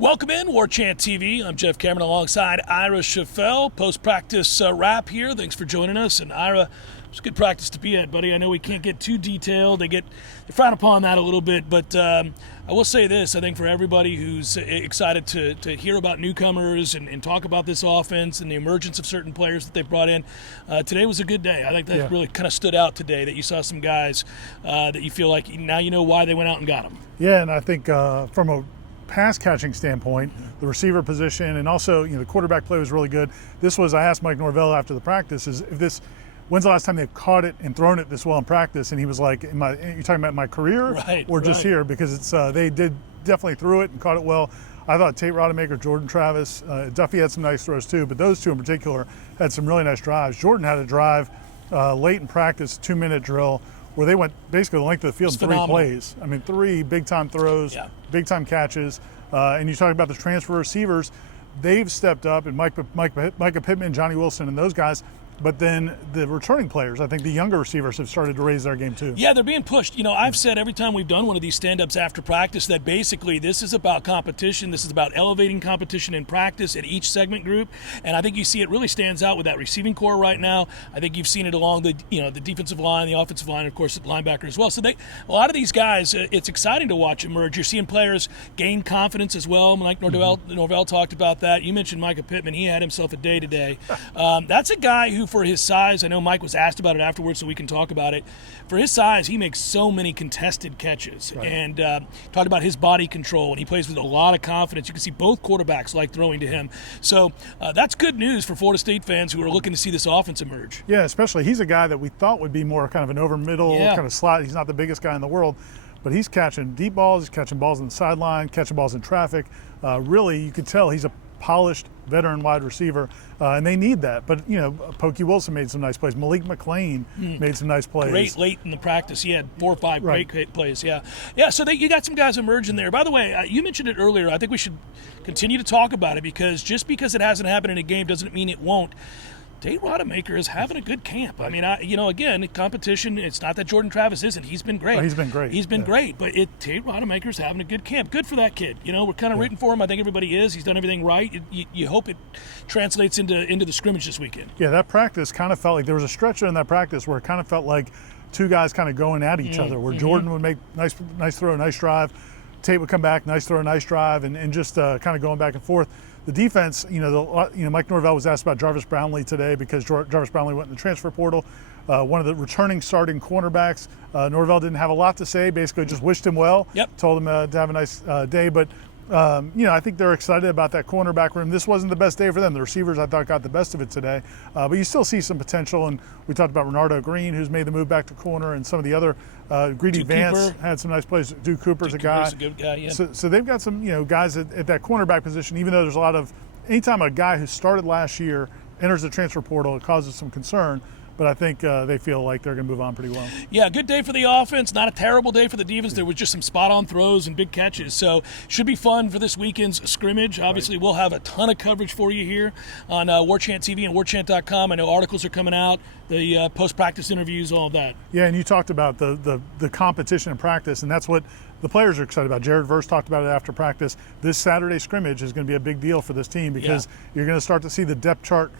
Welcome in, Warchant TV. I'm Jeff Cameron alongside Ira Schoffel. Post-practice wrap here. Thanks for joining us. And Ira, it's a good practice to be at, buddy. I know we can't get too detailed. They frown upon that a little bit, but I will say this. I think for everybody who's excited to hear about newcomers and talk about this offense and the emergence of certain players that they've brought in, today was a good day. I think that really kind of stood out today, that you saw some guys that you feel like now you know why they went out and got them. Yeah, and I think from a pass catching standpoint, the receiver position, and also the quarterback play was really good. I asked Mike Norvell after the practice, when's the last time they've caught it and thrown it this well in practice? And he was like, you're talking about my career or just here? Because they did definitely threw it and caught it well. I thought Tate Rodemaker, Jordan Travis, Duffy had some nice throws too, but those two in particular had some really nice drives. Jordan had a drive late in practice, 2-minute drill, where they went basically the length of the field in 3 plays. I mean, 3 big-time throws, big-time catches. And you talk about the transfer receivers, they've stepped up, and Micah Pittman, Johnny Wilson, and those guys. But then the returning players, I think the younger receivers have started to raise their game too. Yeah, they're being pushed. I've said every time we've done one of these stand-ups after practice that basically this is about competition. This is about elevating competition in practice at each segment group. And I think you see it really stands out with that receiving core right now. I think you've seen it along the defensive line, the offensive line, and of course the linebacker as well. So a lot of these guys, it's exciting to watch emerge. You're seeing players gain confidence as well. Like Norvell talked about that. You mentioned Micah Pittman. He had himself a day today. That's a guy who, for his size, I know Mike was asked about it afterwards, so we can talk about it. For his size, he makes so many contested catches, and talked about his body control, and he plays with a lot of confidence. You can see both quarterbacks like throwing to him. So that's good news for Florida State fans who are looking to see this offense emerge. Yeah, especially he's a guy that we thought would be more kind of an over-middle kind of slot. He's not the biggest guy in the world, but he's catching deep balls, he's catching balls on the sideline, catching balls in traffic. Really, you could tell he's a polished veteran wide receiver, and they need that. But Pokey Wilson made some nice plays. Malik McLean made some nice plays. Great late in the practice. He had 4 or 5 great plays. Yeah. So you got some guys emerging there. By the way, you mentioned it earlier. I think we should continue to talk about it, because just because it hasn't happened in a game doesn't mean it won't. Tate Rodemaker is having a good camp. I mean, again, competition, it's not that Jordan Travis isn't. He's been great. Oh, he's been great. He's been great. But Tate Rodemaker's having a good camp. Good for that kid. We're kind of rooting for him. I think everybody is. He's done everything right. You hope it translates into the scrimmage this weekend. Yeah, that practice kind of felt like there was a stretch in that practice where it kind of felt like two guys kind of going at each other, where Jordan would make nice throw, nice drive. Tate would come back, nice throw, nice drive, and just kind of going back and forth. The defense, Mike Norvell was asked about Jarvis Brownlee today, because Jarvis Brownlee went in the transfer portal. One of the returning starting cornerbacks. Norvell didn't have a lot to say, basically just wished him well, told him to have a nice day. But, I think they're excited about that cornerback room. This wasn't the best day for them. The receivers, I thought, got the best of it today. But you still see some potential, and we talked about Renardo Green, who's made the move back to corner, and some of the other Greedy Vance had some nice plays. Duke Cooper's a guy. Good guy, yeah. So they've got some guys at that cornerback position, even though there's a lot of, anytime a guy who started last year enters the transfer portal, it causes some concern. But I think they feel like they're going to move on pretty well. Yeah, good day for the offense. Not a terrible day for the defense. There was just some spot-on throws and big catches. So should be fun for this weekend's scrimmage. Obviously, we'll have a ton of coverage for you here on Warchant TV and Warchant.com. I know articles are coming out, the post-practice interviews, all of that. Yeah, and you talked about the competition in practice, and that's what the players are excited about. Jared Verse talked about it after practice. This Saturday scrimmage is going to be a big deal for this team, because you're going to start to see the depth chart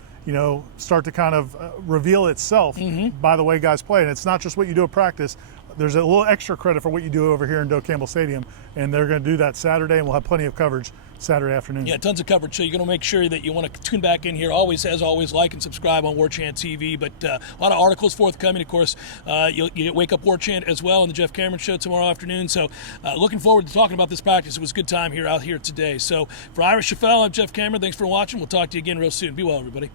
start to kind of reveal itself by the way guys play. And it's not just what you do at practice. There's a little extra credit for what you do over here in Doak Campbell Stadium, and they're going to do that Saturday, and we'll have plenty of coverage Saturday afternoon. Yeah, tons of coverage. So you're going to make sure that you want to tune back in here. As always, like and subscribe on Warchant TV. But a lot of articles forthcoming. Of course, you Wake Up Warchant as well on the Jeff Cameron Show tomorrow afternoon. So looking forward to talking about this practice. It was a good time out here today. So for Ira Schoffel, I'm Jeff Cameron. Thanks for watching. We'll talk to you again real soon. Be well, everybody.